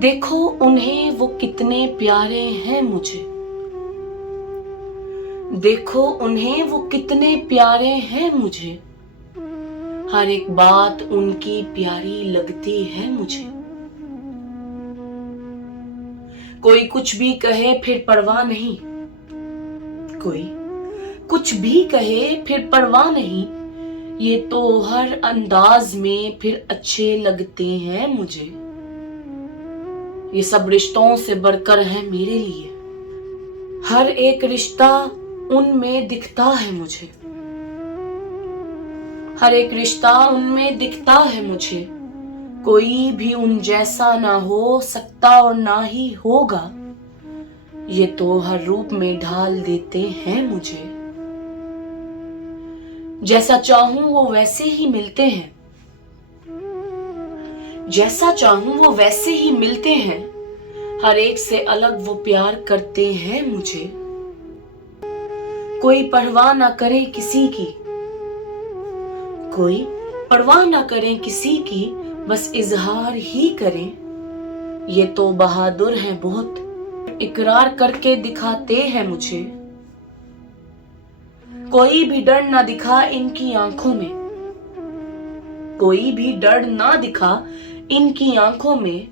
देखो उन्हें वो कितने प्यारे हैं मुझे। देखो उन्हें वो कितने प्यारे हैं मुझे। हर एक बात उनकी प्यारी लगती है मुझे। कोई कुछ भी कहे फिर परवाह नहीं, कोई कुछ भी कहे फिर परवाह नहीं, ये तो हर अंदाज में फिर अच्छे लगते हैं मुझे। ये सब रिश्तों से बढ़कर है मेरे लिए, हर एक रिश्ता उनमें दिखता है मुझे। हर एक रिश्ता उनमें दिखता है मुझे। कोई भी उन जैसा ना हो सकता और ना ही होगा, ये तो हर रूप में ढाल देते हैं मुझे। जैसा चाहूं वो वैसे ही मिलते हैं, जैसा चाहूं वो वैसे ही मिलते हैं। हर एक से अलग वो प्यार करते हैं मुझे। कोई परवाह ना करे किसी की, कोई परवाह ना करें किसी की, बस इजहार ही करें। ये तो बहादुर हैं बहुत, इकरार करके दिखाते हैं मुझे। कोई भी डर ना दिखा इनकी आंखों में, कोई भी डर ना दिखा इनकी आंखों में।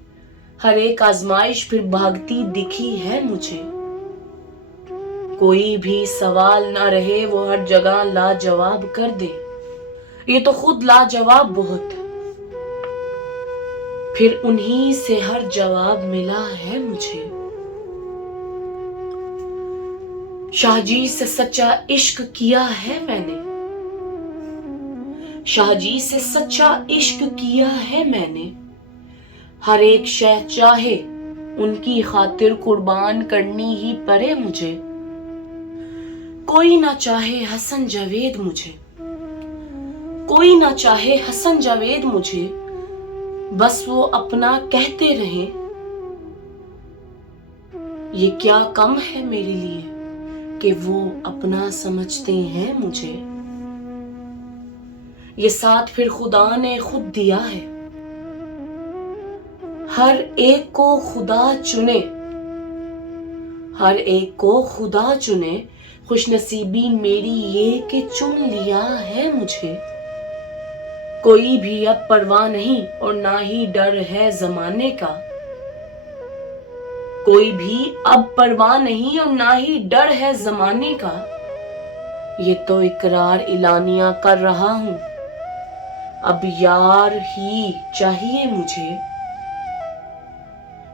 हर एक आजमाइश फिर भागती दिखी है मुझे। कोई भी सवाल ना रहे वो हर जगह लाजवाब कर दे, ये तो खुद लाजवाब बहुत, फिर उन्हीं से हर जवाब मिला है मुझे। शाहजी से सच्चा इश्क किया है मैंने, शाहजी से सच्चा इश्क किया है मैंने। हर एक शह चाहे उनकी खातिर कुर्बान करनी ही पड़े मुझे। कोई ना चाहे हसन जावेद मुझे, कोई ना चाहे हसन जावेद मुझे, बस वो अपना कहते रहे। ये क्या कम है मेरे लिए कि वो अपना समझते हैं मुझे। ये साथ फिर खुदा ने खुद दिया है, हर एक को खुदा चुने, हर एक को खुदा चुने। खुशनसीबी मेरी ये कि चुन लिया है मुझे। कोई भी अब परवाह नहीं और ना ही डर है जमाने का, कोई भी अब परवाह नहीं और ना ही डर है जमाने का। ये तो इकरार इलानिया कर रहा हूं, अब यार ही चाहिए मुझे।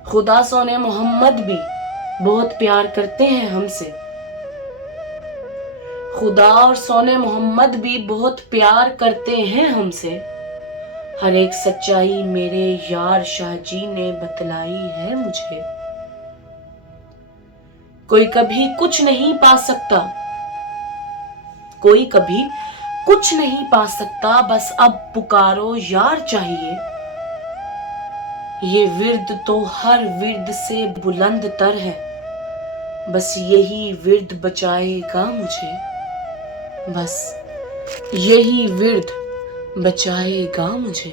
खुदा सोने मोहम्मद भी बहुत प्यार करते हैं हमसे, खुदा और सोने मोहम्मद भी बहुत प्यार करते हैं हमसे। हर एक सच्चाई मेरे यार शाहजी ने बतलाई है मुझे। कोई कभी कुछ नहीं पा सकता, कोई कभी कुछ नहीं पा सकता, बस अब पुकारो यार चाहिए। ये विर्द तो हर विर्द से बुलंद तर है, बस यही विर्द बचाएगा मुझे, बस यही विर्द बचाएगा मुझे।